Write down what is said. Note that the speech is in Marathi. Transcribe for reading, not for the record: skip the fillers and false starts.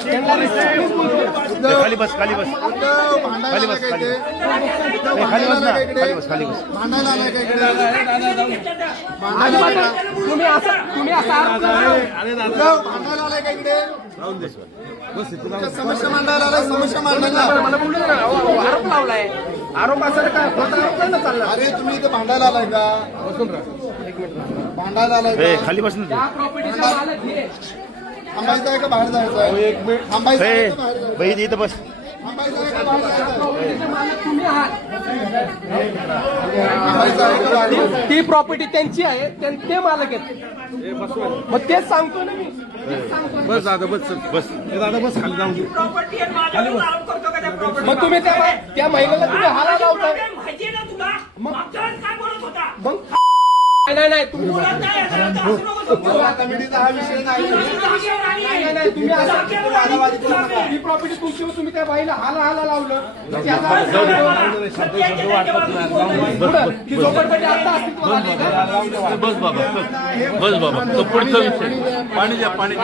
खाली बस खाली बस खाली बस खाली खाली बस ना खाली बस खाली बस भांडायला आलाय का इकडे? तुम्ही असं भांडायला आलाय का इकडे? समस्या मांडायला आलाय, समस्या मांडायला. मला बोलू नका. आरोप लावलाय. आरोप असेल काय खोटा आरोप नाही ना चालला. अरे तुम्ही इथे भांडायला आलाय का? भांडायला आलाय का? खाली बस ना त्या प्रॉपर्टीचा मालक हे. थांबायचं आहे का बाहेर जायचं आहे? थांबायचं आहे का बाहेर जायचं? बाई इथं बस थांबायचं आहे का बाहेर जायचं? प्रॉपर्टीचे मालक तुम्ही आहात. थांबायचं आहे का बाहेर जायचं? ती प्रॉपर्टी त्यांची आहे, ते मालक आहेत. मग तेच सांगतो ना मी. बस दादा बस बस दादा बस खाली जाऊन मग तुम्ही त्या महिलेला तुम्ही हाला लावताय. माहितीये ना तुला मागच्या वेळेस काय बोलत होता? मग नाही तुम्ही बोलत नाही याचा अर्थ असं नको समजू. कमिटीचा हा विषय नाही. नाही तुम्ही ही प्रॉपर्टी तुमची, तुम्ही त्या बाईला हाला लावलं. ती झोपडपट्टी आता अस्तित्वात आली का? बस बाबा बस बाबा तो पुढचा विषय पाणी द्या पाणी